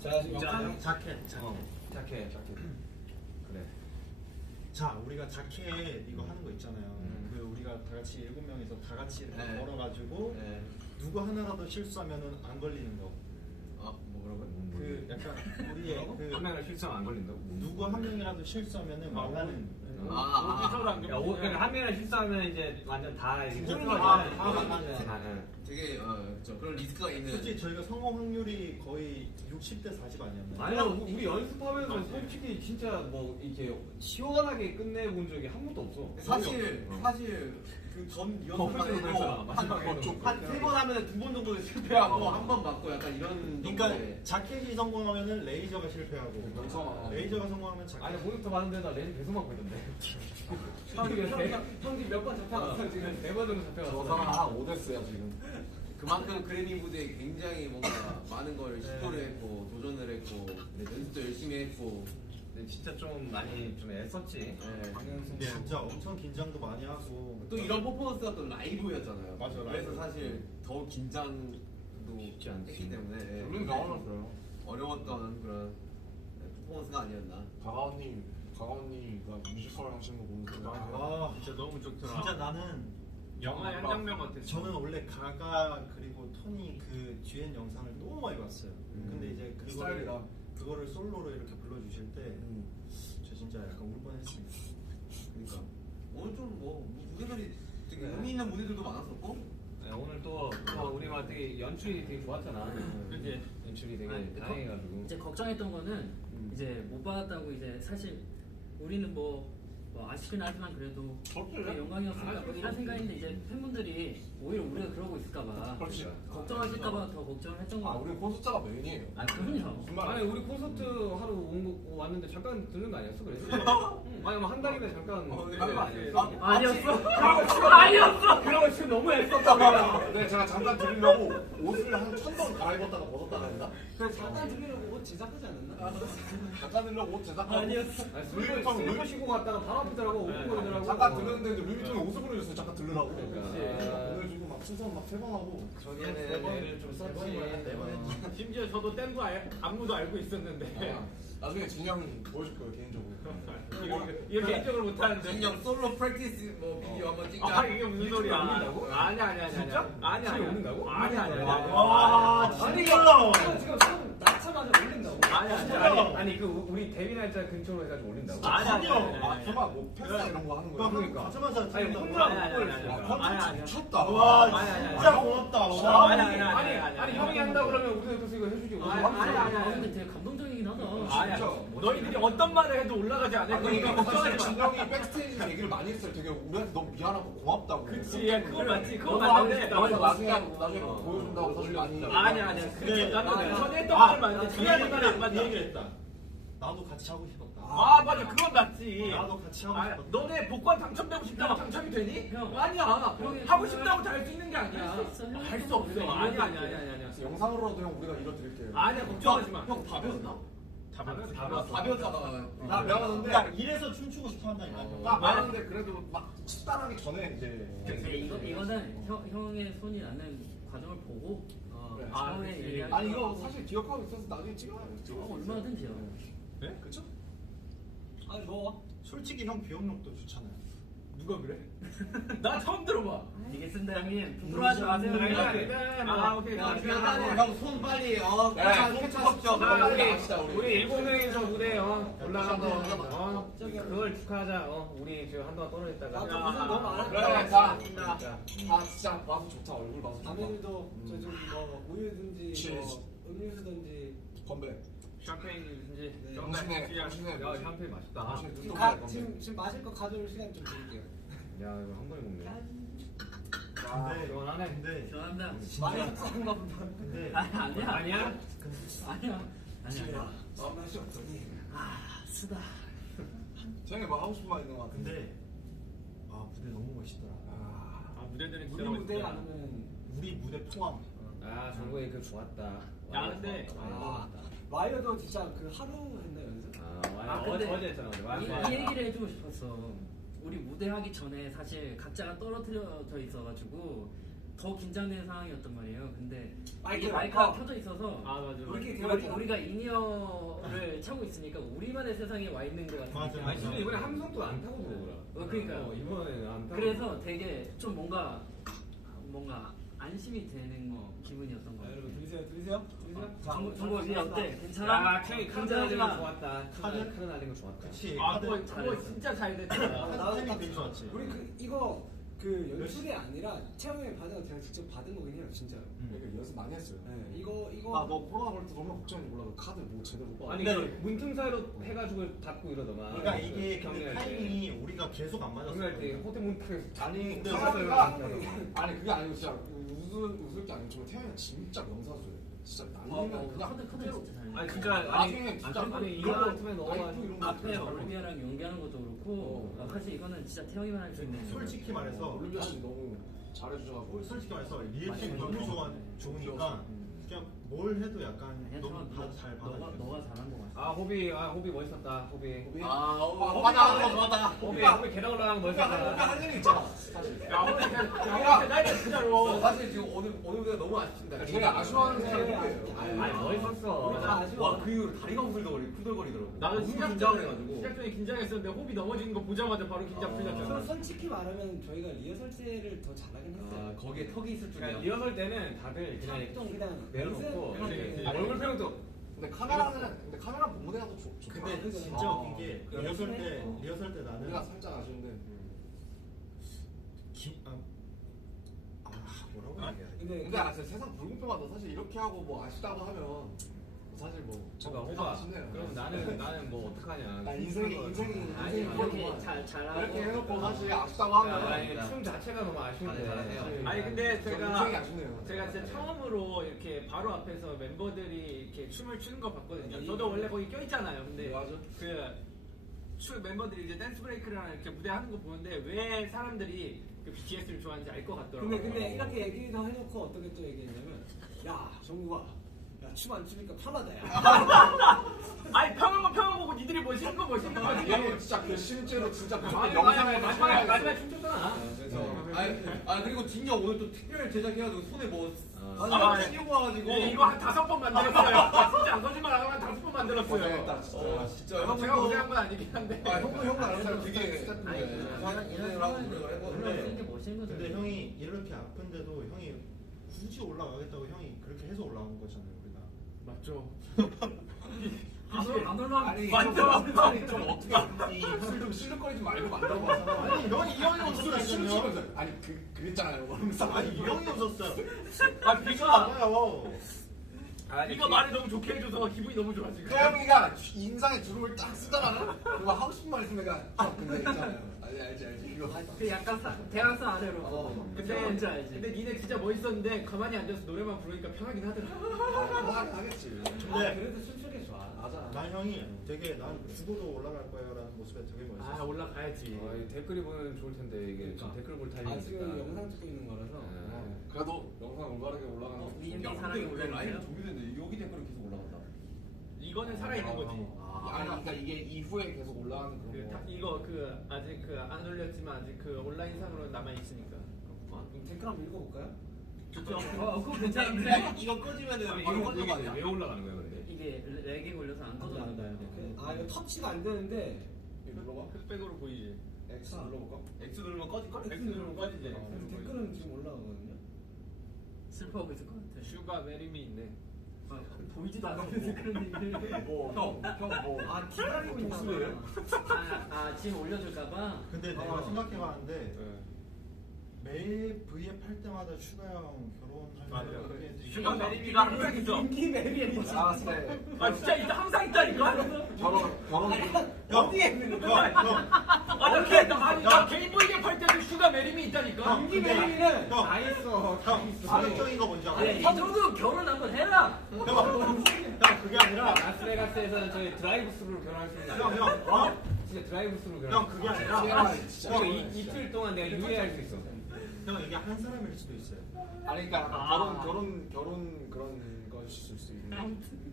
자, 진짜 자켓. 자켓. 그래. 자, 우리가 자켓 이거 하는 거 있잖아요. 그 우리가 다 같이 7명이서 다 같이 이렇게 네. 걸어가지고 네. 누구 하나라도 실수하면은 안 걸리는 거. 뭐 그런 거? 그 약간 우리의 그 한 명을 실수하면 안 걸린다고? 누구 한 명이라도 실수하면은 말라는. 그러니까 한 명을 실수하면 이제 완전 다 진짜 되게 그런 리스크가 있는. 솔직히 저희가 성공 확률이 거의 60대 40 아니었나요? 아니야, 우리 연습하면서 솔직히 진짜 뭐 이렇게 시원하게 끝내본 적이 한 번도 없어. 사실 그전 퍼플 때도 마지막에 한 3번 하면 2번 정도 실패하고 한 번 맞고 약간 이런. 그러니까 자켓이 성공하면은 레이저가 실패하고 레이저가 성공하면 자켓. 아니 모니터 봤는데 나 레지 계속 맞고 있는데. 형이 몇 번 잡혀갔어 지금 4번 정도 잡혀갔어. 저 사람 한 5대스야 지금. 그만큼 그래미 무대에 굉장히 뭔가 많은 걸 시도를 했고 도전을 했고 연습도 열심히 했고. 근데 진짜 좀 많이 좀 애썼지. 근데 진짜 엄청 긴장도 많이 하고 또 이런 퍼포먼스가 또 라이브였잖아요. 맞아, 그래서 라이브. 사실 더 긴장도 쉽지 않지. 했기 때문에 우리는 당황했어요. 어려웠던 그런 퍼포먼스가 아니었나. 가가언니가 뮤지컬 하시는 거 보면서 아 진짜 너무 좋더라. 진짜 나는 영화의 한 장면 같았어. 저는 원래 가가 그리고 토니 그 듀엣 영상을 너무 많이 봤어요. 근데 이제 스타일이다. 그거를 솔로로 이렇게 불러주실 때 저 진짜 약간 울 뻔했습니다. 그러니까 오늘 좀 무대들이 되게 의미 있는 무대들도 많았었고. 네, 오늘 또 우리 막 되게 연출이 되게 좋았잖아. 그치? 연출이 되게 아니, 다행해가지고. 이제 걱정했던 거는 이제 못 받았다고 이제 사실 우리는 뭐 아쉽긴 하지만 그래도 되게 영광이었으니까 뭐 이런 생각인데 이제 팬분들이 오히려 우리가 그러고 있을까봐 그렇지. 걱정하실까봐 더 걱정을 했던 거 아 같아요. 우리 콘서트가 메인이에요. 아 그럼요. 무슨 말이야? 아니 우리 콘서트 하러 왔는데 잠깐 들른 거 아니었어? 그래서? 아니 뭐 한 달이면 잠깐 들른 거 아니었어? 아니었어. 그런 거 지금 너무 애썼다 우리가. 네 제가 잠깐 들으려고 옷을 한 1000번 갈아입었다가 벗었다가 했나? 그래서 잠깐 들으려고 옷 제작하지 않았나? 잠깐 들으려고 옷 제작하고 아니었어. 슬리퍼 신고 갔다가 바로 앞이더라고. 오픈 거리더라고. 잠깐 들었는데 이제 루비통에 옷을 보내줬어요. 잠깐 들으라고. 그러니까. 보내주고 막 순서 막 3번 하고. 저기에는 애를 좀 썼지. 심지어 저도 땐 거 안무도 알고 있었는데 나중에 진영 보여줄 거예요 개인적으로. 이거 개인적으로 못하는데. 진영 솔로 프랙티스 비디오 한번 찍자. 아 이게 무슨 소리야? 올린다고? 아니야. 진짜? 아니야. 지금 올린다고? 아니야. 와 아니 진짜. 지금 손 낳자마자 올린다고? 아니야. 아니 그 우리 데뷔 날짜 근처로 해가지고 올린다고? 아니야. 설마 뭐 팬사 이런 거 하는 너 거야? 그러니까 가자마자 아니 찍는다고. 혼자 아니, 못 아니, 보냈어. 아니. 미쳤다. 와 아니, 진짜 고맙다. 아니 형이 한다 그러면 우리도 그래서 이거 해주지. 아 근데 되게 감동적이긴 하다. 아니야. 너희들이 어떤 말을 해도 올라가지 않을 거니까 그러니까 걱정하지 사실 마. 진영이 백스테이지 얘기를 많이 했어요. 되게 우리한테 너무 미안하고 고맙다고. 그치, 그거 맞지. 그거 너도 맞는데. 하고 싶다. 나중에 보여준다고 사실 많이. 아니야. 그게 나도 아니야. 전에 했던 말 맞는데 중요한 말은 안 맞는 얘기를 했다. 나도 같이 하고 싶었다. 아 맞아, 그건 맞지. 나도 같이 하고 아, 싶었다. 너네 복권 당첨되고 싶다고 당첨이 되니? 형. 아니야. 형이 하고 싶다고 다 할 수 있는 게 아니야. 할수 있어. 할 수 없어. 아니야. 영상으로라도 형 우리가 이뤄드릴게요. 아니야, 걱정하지 마. 형 답이었나? 답이었어. 나 배웠는데 야 이래서 춤추고 싶어 한다니까. 나 배웠는데 그래도 막 식단하기 전에 이제. 근데 이거는 형의 손이 나는 과정을 보고 처음에 그치. 얘기할 아니 때 이거 사실 기억하고 있어서 나중에 찍어요. 얼마든지요. 네? 그쵸? 아니 뭐 솔직히 형 기억력도 좋잖아요. 누가 그래? 나 처음 들어봐. 알겠습니다 형님. 부끄러워하지 마세요. 아 오케이. 형손 빨리 자, 캡처시켜. 우리 7명이서 무대에 올라간 거 그걸 축하하자. 우리 지금 한동안 떨어졌다가 그래 다 진짜 봐서 좋다. 얼굴 봐서 좋다. 다민이도 저좀 우유든지 뭐 음료수든지 건배. 샴페인이든지 당신의 야 샴페인 맛있다. 당신의 눈동자의 건배. 지금 마실 거 가져올 시간 좀 드릴게요. 야 이거 한 번에 먹네. 근데 시원하네. 근데 죄송합니다. 많이 속상한가 보다. 근데 아니야. 아니야? 아니야. 맛이 없더니. 쓰다. 쟤네 뭐 하고 싶은 말 있는 거 같은데. 근데 무대 너무 멋있더라. 아 무대들이 우리 무대 안 하면 우리 무대 포함. 정국이 그 좋았다. 야 근데 와이어도 진짜 그 하루 했나 연습? 근데 어제 했잖아 어제. 이 얘기를 해주고 싶었어. 우리 무대 하기 전에 사실 각자가 떨어뜨려져 있어가지고 더 긴장되는 상황이었단 말이에요. 근데 마이크, 이게 마이크가 켜져 있어서 아 맞아. 우리끼리 대화했잖아. 우리가 인이어를 차고 있으니까 우리만의 세상에 와 있는 것 같은 맞아, 느낌. 아니 진짜 이번에 함성도 안 타고 들어오더라. 그러니까요. 이번에는 안 타고. 그래서 되게 좀 뭔가 안심이 되는 기분이었던 것 자, 같아요. 여러분 들리세요? 정보 어때? 야, 괜찮아? 케이 카드 날린 거 좋았다. 카드 날린 거 좋았다. 그치. 아 다들 그거 진짜 잘 됐다. 타이밍 되게 좋았지. 우리 이거 연출이 아니라 채영이 받은 거 제가 직접 받은 거긴 해요, 진짜로. 그러니까 연습 많이 했어요. 네, 이거 아너 코로나 걸 때 정말 걱정인지 몰라도 카드 뭐 제대로 못 받아. 아니 그 문틈 사이로 해가지고 닫고 이러더만. 그러니까 이게 근데 경기할 때. 타이밍이 우리가 계속 안 맞았어. 경기할 때 호텔 문틈에서 아니 근데 아니 그게 아니고 진짜 웃을 게 아니고 정말 태양이가 진짜 명사수예요. 진짜 날리면 그냥 카드 그대로. 진짜 잘. 아니 진짜 나중에 진짜 아니 이런 이거 거 같으면 와이프 넣어가지고 이런 거 앞에 진짜 올리비아랑 연기하는 것도 그렇고 사실 이거는 진짜 태영이만 할 수 있는. 솔직히 말해서 올리비아 씨 너무 잘해주셔가지고 솔직히 말해서 리액션이 너무 좋으니까 그냥 뭘 해도 약간 아니야, 너무 너, 잘 너가 받아줘. 잘한 것 같아. 아 호비 멋있었다. 호비. 화장하는 거 좋았다. 호비 계단 올라가는 거 멋있었다. 할 일이 있잖아. 야 오늘 나이가 진짜로. 사실 지금 오늘보다 너무 아쉽습니다. 되게 아쉬워하는 사람이에요. 아니 멋있었어. 와그 이후로 다리가 후들거리더라고. 나도 너무 시작 긴장을 전에 해가지고. 시작 전에 긴장했었는데 호비 넘어지는 거 보자마자 바로 긴장 풀렸잖아. 솔직히 말하면 저희가 리허설 때를 더 잘하긴 했어요. 아 거기에 턱이 있을 줄이야. 그러니까 리허설 때는 다들 그냥 좀 그냥 내려놓고 연습- 얼굴 표정도 근데 카메라 본무대가 더 좋다. 근데 진짜 웃긴 게 리허설 때 나는 우리가 살짝 아쉬운데. 뭐라고 얘기해야 돼? 근데 진짜 세상 불공평하다. 사실 이렇게 하고 뭐 아쉽다고 하면 사실 뭐 제가 좀 호바 아쉽네요. 그럼 나는 뭐 어떡하냐. 나 인생이 아니 이렇게 잘하고 이렇게 해놓고 사실 아쉽다고 하면 아니 춤 자체가 너무 아쉬운데. 잘하네요. 아니 근데 인생이 제가 아쉽네요. 진짜 처음으로 이렇게 바로 앞에서 멤버들이 이렇게 춤을 추는 거 봤거든요. 저도 원래 거기 껴있잖아요. 근데 맞아. 멤버들이 이제 댄스 브레이크랑 이렇게 무대 하는 거 보는데 왜 사람들이 그 BTS를 좋아하는지 알 것 같더라고요. 근데 이렇게 얘기도 해놓고 어떻게 또 얘기했냐면, 야 정국아, 야 춤 안 추니까 편하다야. 아니 평을 보고 니들이 멋있는 거 멋있는 거지. 이거 진짜 그 실제로 진짜 아니, 영상에 마지막에 춤췄잖아. 그리고 진경 오늘 또 특별 제작해가지고 손에 뭐 아, 씌우고 와가지고 이거 한 5번 만들었어요. 진짜 안 거짓말 안 하고 한 5번 만들었어요. 진짜 형 제가 고생한 건 아니긴 한데. 형도 아는 사람 되게 이런 상황에서 올라오는 게 멋있는 거죠. 근데 형이 이렇게 아픈데도 형이 굳이 올라가겠다고 형이 그렇게 해서 올라온 거잖아요 우리가. 맞죠. 안 올라가면 아니 맞죠. 아니 좀 어떻게 이술좀 실룩거리지 말고 만들어봐서 아니 형이 이 형이 무슨 웃었다니까요. 춤추면서 아니 그랬잖아요. 그러면서 아니 이 형이 웃었어요. 아 비가 맞아요. 비가 말을 너무 좋게 해줘서 기분이 너무 좋아 지금. 태영이가 인상에 주름을 딱 쓰잖아. 그거 하고 싶은 말 있으면 내가 근데 있잖아요. 알지 이거 그 약간 대학생 아래로. 근데 뭔지 알지? 근데 니네 진짜 멋있었는데 가만히 앉아서 노래만 부르니까 편하긴 하더라. 하겠지. 근데 그래도 춤추기 좋아. 맞아. 난 형이 되게 난 죽어도 올라갈 거야라는 모습에 되게 아 멋있었어. 올라가야지. 댓글이 보면 좋을 텐데 이게 지금 댓글 볼 타이밍이 지금 영상 찍고 있는 거라서. 그래도 영상 올바르게 올라가는 거. 위엠비 야, 사랑이 근데 왜 라인이 올라오네요. 정리됐는데 여기 댓글은 계속 올라간다. 이거는 살아있는 거지. 아니 그러니까 이게 이후에 계속 올라가는 그런 거. 이거 아직 안 올렸지만 아직 온라인상으로 남아 있으니까. 댓글 한번 읽어볼까요? 좋죠. 그거 괜찮은데? 이거 꺼지면은 이거 왜 올라가는 거야 근데? 이게 렉이 걸려서 안 꺼져나가요. 이거 터치가 안 되는데. 눌러봐. 흑백으로 보이지. X 눌러볼까? X 누르면 꺼질걸? X 누르면 꺼지지. 댓글은 지금 올라가거든요. 슬퍼하고 있을 것 같아. 슈가 메리미 있네. 보이지도 않는데 그런 얘기를. 뭐. 아 기다리고 있나 독수리예요? 아 지금 올려줄까봐. 근데 내가 생각해봤는데 매일 V앱 할 때마다 슈가 형 결혼하려고 그렇게 했는데 슈가 메리미가 항상 있어. 인기 매력이 뭐지? 알았어. 네. 아 진짜 항상 있다니까. 결혼. 어디에 있는 거야? 나 개인 보이게 팔 때도 슈가 메리미 있다니까. 인기 매력이는 다 있어. 자극적인 거 뭔지 알아? 아니 이 정도 결혼 한번 해라. 형 그게 아니라 라스베가스에서는 저희 드라이브 스루로 결혼할 수 있는 형 진짜 드라이브 스루로 결혼. 형 그게 아니라 진짜. 이틀 동안 내가 유예할 수 있어. 형 이게 한 사람일 수도 있어요. 아니 그러니까 결혼 그런 것일 수 있는.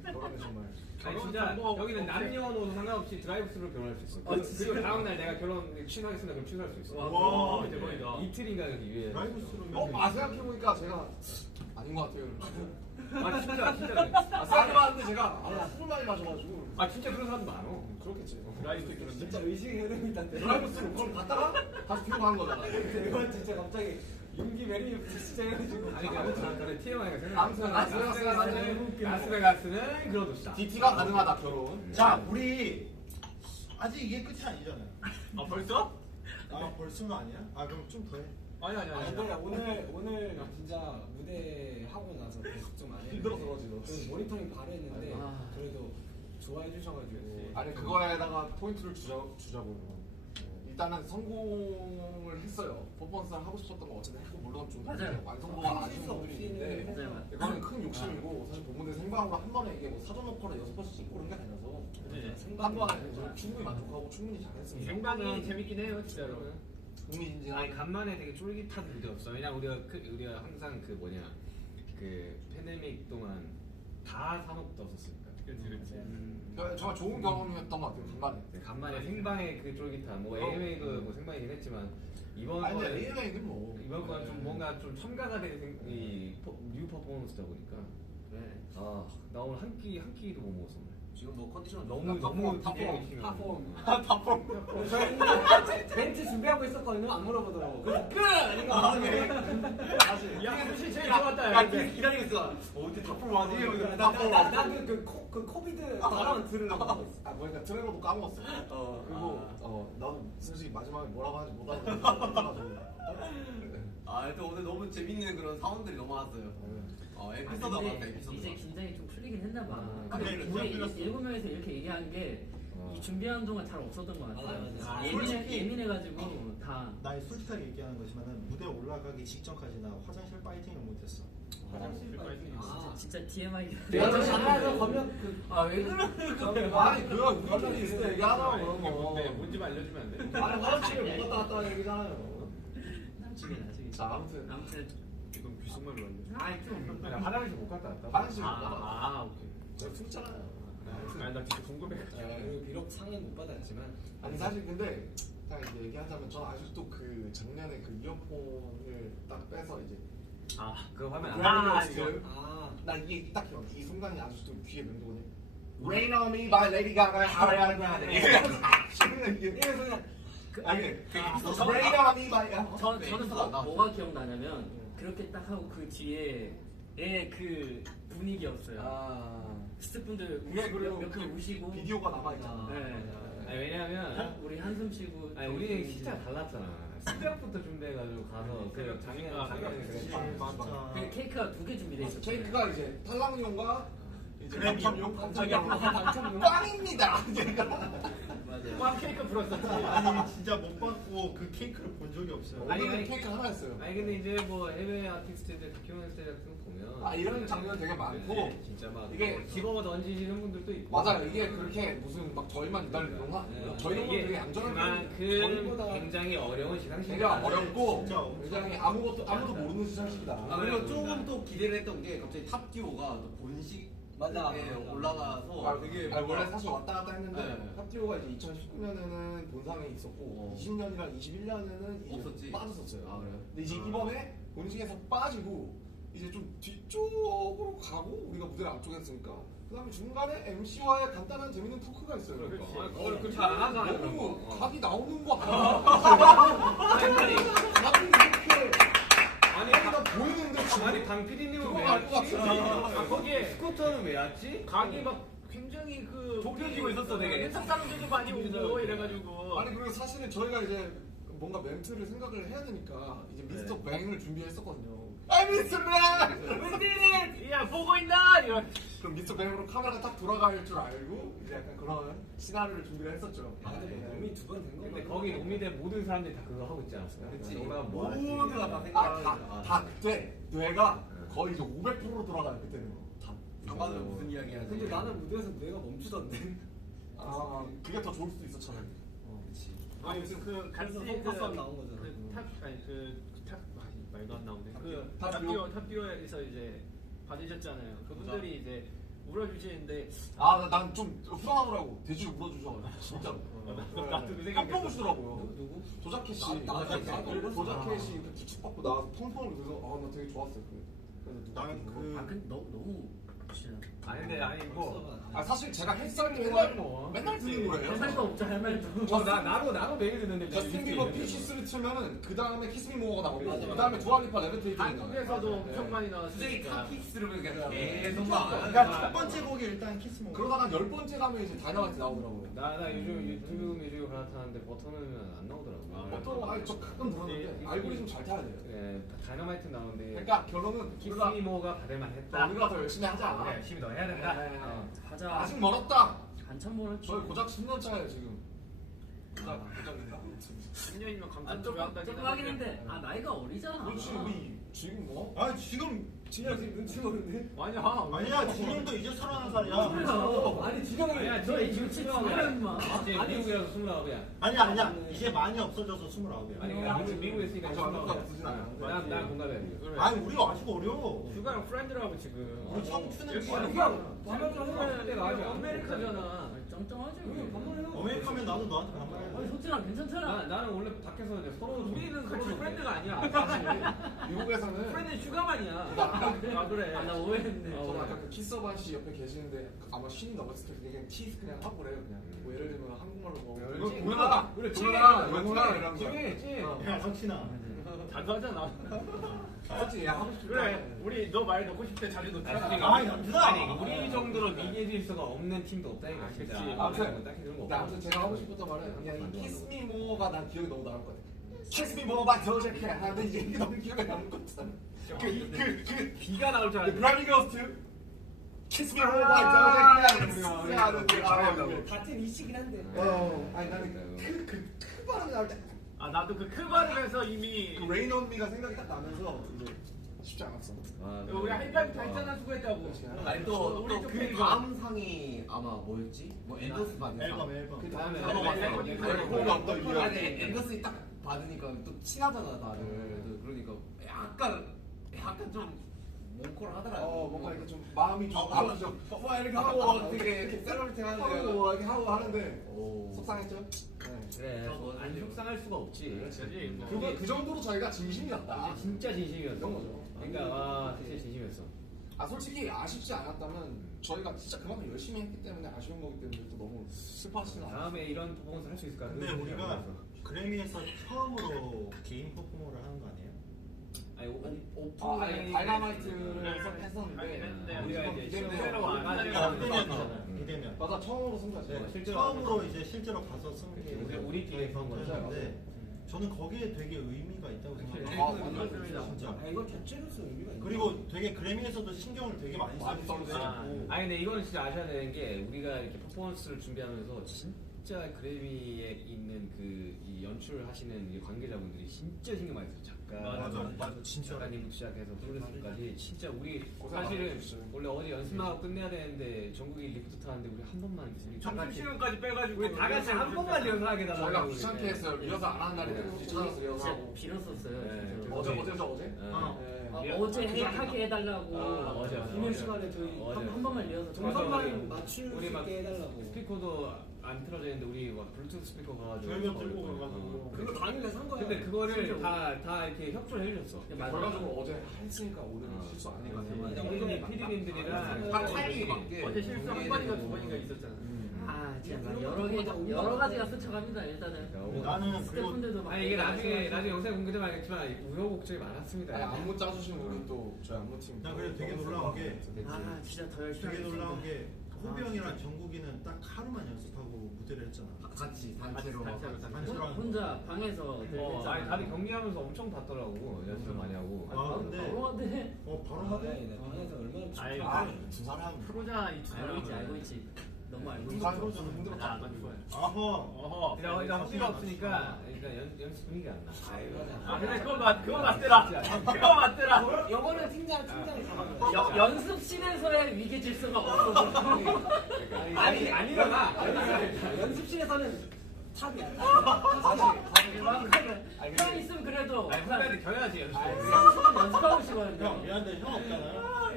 결혼은 정말. 아니 진짜 여기는 남녀노소 상관없이 드라이브스루로 결혼할 수 있어. 그리고 다음 날 내가 결혼 취소하겠습니다. 그럼 취소할 수 있어. 와, 대박이다. 이틀인가 여기 위에. 드라이브스루면 생각해보니까 제가 아닌 것 같아요. 아 진짜 그래. 생각해봤는데 제가 술을 많이 마셔가지고. 아 진짜 그런 사람도 많아. 그렇겠지. 드라이브 그런데. 진짜 의식의 흐름이 있다는데. 드라이브스루 그걸 갔다가 다시 뒤로 가는 거잖아. 이건 진짜 갑자기 윤기 매력이 시작해가지고. 아니 그래 TMI가 생각. 아무튼 라스베가스는 그런 곳이다. DT가 가능하다 결혼. 자, 우리 아직 이게 끝이 아니잖아요. 아 벌써? 아, 벌써는 아니야? 아, 그럼 좀 더 해. 아니. 오늘 진짜 무대 하고 나서 계속 좀 안 했는데 힘들어서 지금. 저는 모니터링 바로 했는데 아. 그래도 좋아해 주셔가지고 아니 그거에다가 포인트를 주자고요. 일단은 성공을 했어요. 퍼포먼스를 하고 싶었던 거 어쨌든 했고 물론 좀 맞아요. 완성도가 아쉬운 부분이 있는데 맞아요. 이거는 큰 욕심이고 사실 본무대 생방으로 한 번에 이게 뭐 사전 녹화로 6번씩 찍고 그런 게 아니라서 한 번에 저는 충분히 만족하고 충분히 잘했습니다. 생방이 재밌긴 해요 진짜로. 흥미진진한 아니 간만에 되게 쫄깃한 무대였어. 왜냐 우리가 항상 그 뭐냐 그 팬데믹 동안 다 산업 떴었으니까. 정말 좋은 경험이었던 것 같아요. 간만에. 간만에 생방의 그 쫄깃함. 뭐 AMA도 뭐 생방이긴 했지만 이번 아니 근데 거는 AMA는 뭐 이번 거는 좀 뭔가 좀 첨가가 된 뉴 퍼포먼스다 보니까 나 오늘 한 끼도 못 먹었어. 오늘. 지금 뭐 컨디션 너무 팝폼. 탑폼. 저희는 멘트 준비하고 있었거든요. 안 물어보더라고. 그래서 끝! 이거 야 사실 제일 좋았다. 야 기다리고 있어. 어디 탑볼 맞지? 나그 코비드 발언 들으려고 하고 있어. 아 그러니까 트레이너도 까먹었어. 그리고 나도 솔직히 마지막에 뭐라고 하는지 못 알아듣고. 하여튼 오늘 너무 재밌는 그런 사원들이 너무 많았어요. 에피소드가 많다 근데 에피소드. 이제 긴장이 좀 풀리긴 했나 봐. 그래, 우리 긴장 풀렸어. 7명에서 이렇게 얘기하는 게 이 준비하는 동안 잘 없었던 것 같아요. 맞아. 예민해가지고 다. 나 솔직하게 얘기하는 거지만은 무대 올라가기 직전까지 나 화장실 파이팅을 못했어. 진짜 TMI. 내가 저 장난에서 건면 왜 그러는 아니 그거 우리끼리 있을 때 얘기하라고 그런 거. 뭔지 좀 알려주면 안 돼? 아니 화장실을 못 갔다 왔다는 얘기잖아요. 나중에. 자 아무튼 이건 귓속말로 왔네. 아이 좀. 아니 화장실 못 갔다 왔다. 화장실 못 갔다 왔다. 오케이. 제가 숨잖아요. 아니 나 진짜 궁금해가지고. 그리고 비록 상은 못 받았지만 아니 사실 근데 딱 이제 얘기하자면 저는 아직도 그 작년에 그 이어폰을 딱 빼서 이제 그거 하면 안 그라미 돼. 로스트 아 나 이게 딱 기억 이 순간이 아직도 귀에 맴도거든요. Rain on me by Lady Gaga, Ariana Grande. 이게 그냥 아니 Rain on me by 저는 뭐가 기억나냐면 그렇게 딱 하고 그 뒤에의 그 분위기였어요. 스태프분들 몇분 우시고 비디오가 남아 있잖아. 네. 아니 왜냐면 우리 한숨 쉬고. 아니 우리는 진짜 달랐잖아. 새벽부터 준비해가지고 가서 그 작년에 맞아. 그 케이크가 2개 준비돼 있었어요. 케이크가 이제 탈락용과 이제 그래미용? 당첨용 빵입니다. 맞아요. 꽝 케이크 불었었지. 아니 진짜 못 받고 그 케이크를 본 적이 없어요. 오늘은 케이크 하나였어요. 아니 근데 이제 뭐 해외 아티스트들 키우는 스타일 같은 거 보면 이런 장면 되게 많고 네, 진짜 막 이게 집어서 던지시는 분들도 있고 맞아요. 이게 그렇게 무슨 막 저희만 기다리는 건 아니에요. 저희는 이게 되게 얌전한 그만큼 굉장히 어려운 시상식이 되게 어렵고 진짜 굉장히 아무도 모르는 시상식이다. 그리고 조금 또 기대를 했던 게 갑자기 탑듀오가 또 본식 맞아. 올라가서 되게 원래 사실 왔다 갔다 했는데 네. 탑듀오가 이제 2019년에는 본상에 있었고 20년이랑 21년에는 이제 없었지. 빠졌었어요. 그래요? 근데 이제 이번에 본식에서 빠지고 이제 좀 뒤쪽으로 가고 우리가 무대를 앞쪽에 했으니까 그 다음에 중간에 MC와의 간단한 재밌는 토크가 있어요. 그걸 그렇게 안 하잖아요. 너무 그런 거. 각이 나오는 거 아니야? 아니 각이 이렇게 아니 각이가 보이는데 아니 강 PD님은 그거 왜 알고 왔지? 왔어. 거기에 스쿠터는 왜 왔지? 각이 막 굉장히 그 좁혀지고 있었어, 되게. 회사 사람들도 많이 오고 이래가지고. 아니 그리고 사실은 저희가 이제 뭔가 멘트를 생각을 해야 되니까 이제 미스터 뱅을 준비했었거든요. 아 미스터 뱅! 야 보고 있나? 이런. 그럼 미스터 뱅으로 카메라가 딱 돌아갈 줄 알고 이제 약간 그런 시나리오를 준비를 했었죠. 근데 뭐 몸이 2번 된 거. 근데 거기 노미대 모든 사람들이 다 그거 하고 있지 않았어요? 그치. 너가 뭐 하지? 모두가 다 생각하는 다 그때 뇌가 거의 이제 500%로 돌아가요 그때는. 안 받으면 무슨 이야기 하지? 근데 나는 무대에서 뇌가 멈추던데. 그게 더 좋을 수도 있어 차라리. 아니 무슨 그 같이 그래서 포커스업 나온 거잖아. 그탑 말도 안 나오네. 탑듀오. 탑듀오에서 이제 받으셨잖아요. 그분들이 이제 울어주시는데 난 좀 후련하더라고. 돼지를 물어주셔가지고 진짜로. 나도 그 생각이 깜짝 놀라더라고요. 누구? 조자켓 씨. 나도 조자켓 씨 이렇게 기축받고 나와서 펑펑을 들어서 나 되게 좋았어요. 그래서 나는 아 근데 너무 진짜 아니 근데 아니 뭐 사실 제가 햇살이 맨날 뭐. 맨날 듣는 노래예요. 할 말도 없죠 할 말도. 나도 매일 듣는데 저스틴 비버 피쉬스를 틀면은 그 다음에 키스 미 모어가 나오고 맞아, 그 다음에 두아리파 레비테이트 한국에서도 엄청 많이 갑자기 나왔으니까 카키스를 그냥 계속 그러니까 첫 번째 곡이 일단 키스 모드. 그러다가 한 10번째 가면 이제 다이너마이트 나오더라고요. 나 요즘 유튜브 뮤직을 갈아타는데 버터 넣으면 안 나오더라고. 어떤 아니 저 가끔 들었는데 알고리즘 잘 타야 돼요. 예, 다이너마이트 나오는데 그러니까 결론은 우리가 키스미모가 받을만 했다. 우리가 더 열심히 하자. 그래, 열심히 더 해야 된다. 네. 가자. 아직 멀었다. 한참 멀었지. 저희 고작 10년 차예요 지금. 고작인가? 10년이면 아 감탄 조금 하긴 했는데 아 나이가 어리잖아. 그렇지 우리 지금 뭐? 아 지금 진영 지금 눈치 보는데? 아니야 아니야 진영도 이제 31살이야. 아니 진영이 아니야, 너 지금 27이야 임마. 이제 미국이라서 29이야. 아니야 이제 많이 없어져서 29이야. 아니 미국에 있으니까 아직 얼마 없어지진 29이야. 않아. 난 공감해야 돼. 그래 아니 우리가 아직 어려. 휴가랑 프렌드라고 지금 우리 청춘은 여기 지금 내가 아직 아메리카잖아 짱짱하지. 우리 밥 먹으려고. 어메리카면 나도 너한테 반말. 아니 소진아 괜찮잖아. 나는 원래 밖에서 이제 서로 우리는 같이 프렌드가 아니야 사실 미국에서는 프렌드는 휴가만이야 아 그래 아, 나 오해했네. 저는 아까 그 키서반 씨 옆에 계시는데 아마 신이 넘었을 때 그냥 키스 그냥 하고 그래요 그냥 뭐 예를 들면 한국말로 뭐 그렇지. 뭐야 그래, 뭐야 찌개. 뭐야 이런 거 찌개. 야 석신아. 자주 하잖아 맞지 야 하고 싶다 그래 우리 너 말 넣고 싶을 때 자주 넣잖아 아 남준아. 아니 우리 정도로 미디어 질서가 없는 팀도 없다니까 진짜. 그치. 아무튼 딱히 그런 거 근데 없어. 아무튼 제가 하고 싶었던 말은 그냥 이 키스 미 모어가 난 기억이 너무 남을 것 같아 키스 미 모어가 더 좋게 하는데 이게 너무 기억에 남을 것 같아 그 비가 나올 줄 알았는데 브라미 거스트 키스 미 모어가 더 좋게 하는 그 같은 이치긴 한데. 아니 나는 그 발음이 나올 때 아 나도 그 크바르에서 이미 그 레인 온 미가 생각이 딱 나면서 이제 쉽지 않았어. 우리 하이파이브 발전한 수고했다고 아니 우리 또그 쪽팔리죠. 다음 상이 아마 뭐였지? 뭐 앤더스 받은 상. 앨범. 그 다음에 거기 없다 이게. 아니 앤더슨이 딱 받으니까 또 친하잖아 다들. 그러니까 약간 좀 몽콜하더라. 뭔가 이렇게 좀 마음이 좀 아프죠. 와 이렇게 하고 되게 셀러리팅 하는데. 하고 이렇게 하고 하는데 오. 속상했죠. 네. 그래. 안 속상할 수가 없지. 그렇지 뭐. 그거 그 정도로 저희가 진심이었다. 이제 진짜 진심이었어. 이런 거죠. 그러니까 와 진짜 진심이었어. 솔직히 아쉽지 않았다면 저희가 진짜 그만큼 열심히 했기 때문에 아쉬운 거기 때문에 또 너무 슬퍼하시진 않아요. 다음에 이런 퍼포먼스 할 수 있을까? 근데 우리가 그래미에서 처음으로 개인 퍼포머를 하는 거 아니에요? 아니 아니 다이너마이트에서 했었는데 우리가 이제 비대면. 실제로 아, 와가지고 비대면. 맞아 처음으로 승자지. 네, 실제로 처음으로 이제 실제로 가서 쓴 게 우리 팀에 선 거죠. 건데 저는 거기에 되게 의미가 있다고 생각해요. 아, 맞습니다. 진짜. 아 이거 자체로서 의미가 있네. 그리고 되게 그래미에서도 신경을 되게 많이 많이 써주고 써주시고. 아니 근데 이거는 진짜 아셔야 되는 게 우리가 이렇게 퍼포먼스를 준비하면서 진짜 그래미에 있는 그 이 연출하시는 이 관계자분들이 진짜 신경 많이 써요. 작가, 진짜. 작가님부터 시작해서 프로듀서까지 진짜 우리 고생 사실은 많으셨어요. 원래 어제 연습하고 끝내야 되는데 전국이 리프트 타는데 우리 한 번만 우리 다 점심 같이 시간까지 빼가지고 우리 다 같이 한 번만 연습하게 저희가 달라고 귀찮게 했어요. 리허설 안 하는 날인데 굳이 찾아서 리허설하고. 빌었었어요. 네, 진짜로. 어제? 네. 어제 하게 해달라고. 어제. 비밀 시간에 저희 어제. 한 번만 리허설. 동선만 맞출 수 우리 막 있게 해달라고. 스피커도 안 틀어져 있는데 우리 막 블루투스 스피커 가가지고 저희가 들고 가가지고. 그거 당일에 산 거야. 근데 그거를 다 이렇게 협조를 해주셨어. 결과적으로 어제 했으니까 오늘 실수 아니가 피디님들이랑 딱 타이밍에 맞게. 어제 실수 한 번인가 두 번인가 있었잖아 아 진짜 여러 가지가 스쳐갑니다 일단은. 나는 그리고 스태프분들도 막 아니 이게 나중에 영상 공개되면 알겠지만 우여곡절이 많았습니다. 아니 안무 짜주신 우리 또 저희 안무팀. 나 그래도 되게 놀라운 게 아 진짜 더 열심히 되게 하겠습니다. 놀라운 게 호비 형이랑 정국이는 딱 하루만 연습하고 무대를 했잖아. 같이 단체로. 단체로 하는 거. 혼자 방에서 아니 다들 경기하면서 엄청 봤더라고 연습을 많이 하고. 아, 근데 바로 하대. 바로 아, 하대. 네, 방에서 얼마나 아이, 춥다. 두 사람. 프로자 이 알고 있지. 너무 알고 두 있지. 사람 힘들었다. 안 좋아요 아허. 어허 이런 허비가 없으니까 일단 연습 분위기가 안 나. 아 근데 그거 맞더라 그거 맞더라 영어는 팀장이 잡아줘. 연습실에서의 위계 질서가 없어. 아니잖아 연습실에서는 탑이야. 형 있으면 그래도 아니 후배한테 겨야지 연습. 선수는 연습하고 싶어요. 형 미안한데 형 없잖아요.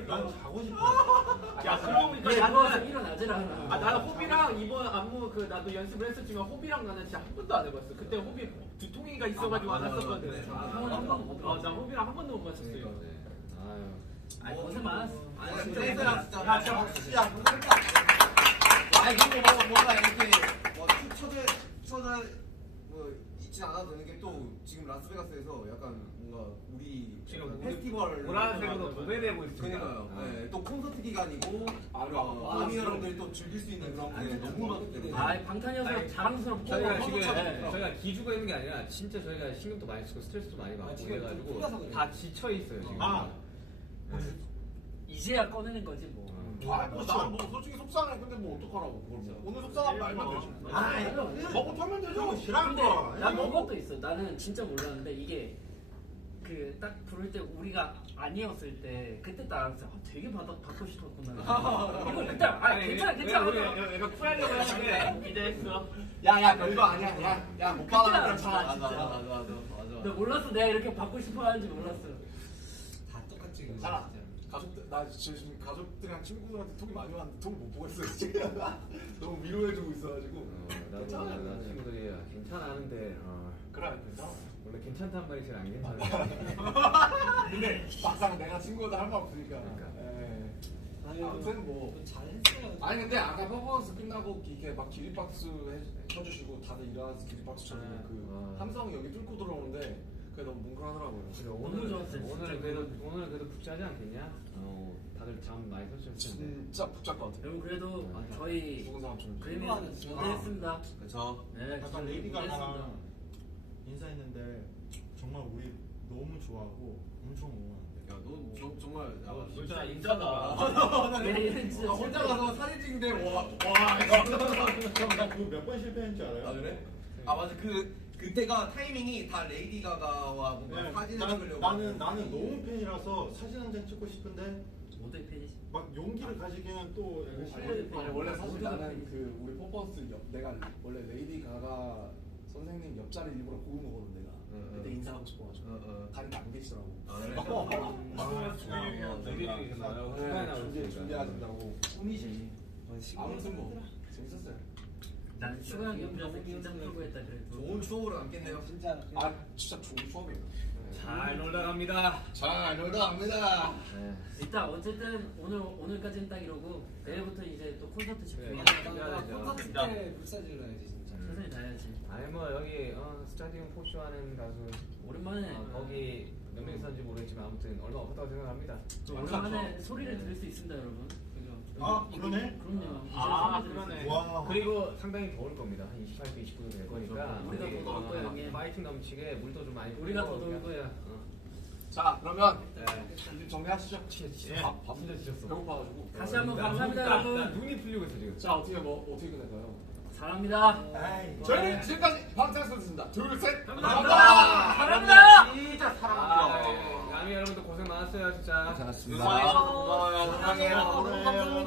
난 자고 싶어. 야 그러고 보니까 얘 누워서 나는 일어나질 않아. 나는 호비랑 이번 안무 그 나도 연습을 했었지만 호비랑 나는 진짜 한 번도 안 해봤어. 그때 호비 두통이가 있어가지고 안 했었거든. 형은 한 번도 못 해봤어. 나 호비랑 한 번도 못 맞췄어요. 아유. 아니 고생 많았어. 아니 진짜 얘들아 진짜. 야 진짜 박수야. 아니 그리고 뭔가 이렇게 뭐 초대 뭐 있진 않아도 되는 게 또 지금 라스베가스에서 약간 뭔가 우리 지금 약간 페스티벌 보라색으로 도배되고 있습니다. 그러니까요. 아. 네, 또 콘서트 기간이고 아미 여러분들이 또 즐길 수 있는 그런 게 너무 많기 때문에. 아 방탄이어서 자랑스럽고 저희가 지금 네. 저희가 기죽어 있는 게 아니라 진짜 저희가 신경도 많이 쓰고 스트레스도 많이 받고 지금 그래가지고 풀려서 그래요. 다 지쳐 있어요 지금. 아. 이제야 꺼내는 거지 뭐. 나는 뭐 솔직히 속상해. 근데 뭐 어떡하라고 그걸 뭐. 오늘 속상하면 말면 되지. 아, 먹고 털면 되죠. 싫어한 근데 거. 난 먹은 것도 있어. 나는 진짜 몰랐는데 이게 그 딱 부를 때 우리가 아니었을 때 그때 딱 알았어. 되게 받고 싶었구나. 이거 그때 괜찮아. 내가 쿨하려고 했는데 기대했어. 야야 별거 아니야. 야못 받아. 괜찮아, 진짜. 맞아. 나 몰랐어. 내가 이렇게 받고 싶어 하는지 몰랐어. 다 똑같지. 괜찮아. 가족들 나 지금 가족들이랑 친구들한테 톡이 많이 왔는데 톡을 못 보고 있어요 지금. 너무 위로해주고 있어가지고. 나도 나 친구들이 괜찮아 하는데 그래 괜찮아. 원래 괜찮단 말이 제일 안 괜찮아. 근데 막상 내가 친구들 할 말 없으니까. 그러니까. 에이. 아무튼 뭐. 잘했어요. 아니 근데 아까 퍼포먼스 끝나고 이렇게 막 기립박수 쳐주시고 다들 일어나서 기립박수 쳐주고 그 함성이 여기 뚫고 들어오는데 그게 너무 뭉클하더라고요. 너무 좋았어요. 오늘 그래도 붙자지 않겠냐? 다들 잠 많이 설쳤을 텐데. 진짜 복잡 것 같아요. 여러분 그래도 저희 죽은 사람처럼. 그림이 무대했습니다. 그렇죠. 네, 약간 레이디 무대했습니다. 가가랑 인사했는데 정말 우리 너무 좋아하고 엄청 응원한대. 야너 정말 진짜 인자다. 얘는 진짜 혼자 가서 사진 찍는데 와. 그몇 번 실패했는지 알아요? 아 그래? 아 맞아 그때가 타이밍이 다 레이디 가가와 뭔가 네, 사진을 찍으려고. 나는 너무 팬이라서 사진 한 장 찍고 싶은데 모두의 팬이시. 막 용기를 가지기에는 또 아니 원래 사실 모두가 나는 팬이시. 그 우리 퍼포먼스 내가 원래 레이디 가가 선생님 옆자리 일부러 고른 거거든 내가. 그때 인사하고 싶어가지고 가리가 안 계시더라고. 준비하신다고. 꿈이지. 아무튼 뭐 재밌었어요. 나는 슈가 형 옆에서 긴장 풀고 했다 그래도. 좋은 추억으로 남겠네요. 진짜 아 진짜 좋은 추억이에요. 잘 놀다 갑니다. 잘 놀다 갑니다. 일단 어쨌든 오늘까지는 딱 이러고 내일부터 이제 또 콘서트 집중해야 콘서트 때 불사질러 야지 진짜. 최선을 다해야지. 아니 뭐 여기 스타디움 포쇼 하는 가수 오랜만에 거기 몇 명 있었는지 모르겠지만 아무튼 얼마 없었다고 생각합니다. 또 오랜만에 소리를 들을 수 있습니다, 여러분. 그죠? 아, 그러네? 그럼요. 아, 이제 소리 들을 수 그러네. 있어요. 와. 그리고 상당히 더울 겁니다. 한 28도, 29도 될 거니까 우리가 더 더울 거예요, 형님. 파이팅 넘치게 물도 좀 많이 우리가 더 뿌리고 더울 거야. 자 그러면 이제 정리하시죠. 진짜 밥 진짜 지쳤어. 배고파가지고. 다시 한번 나 감사합니다, 나 여러분. 눈이 풀리고 있어 지금. 자 어떻게 끝낼까요? 사랑합니다. 아이. 저희는 지금까지 방탄소년단입니다. 둘 셋. 감사합니다. 사랑합니다. 진짜 남이 여러분들 고생 많았어요 진짜. 고마워요. 사랑해요. 너무 감사합니다.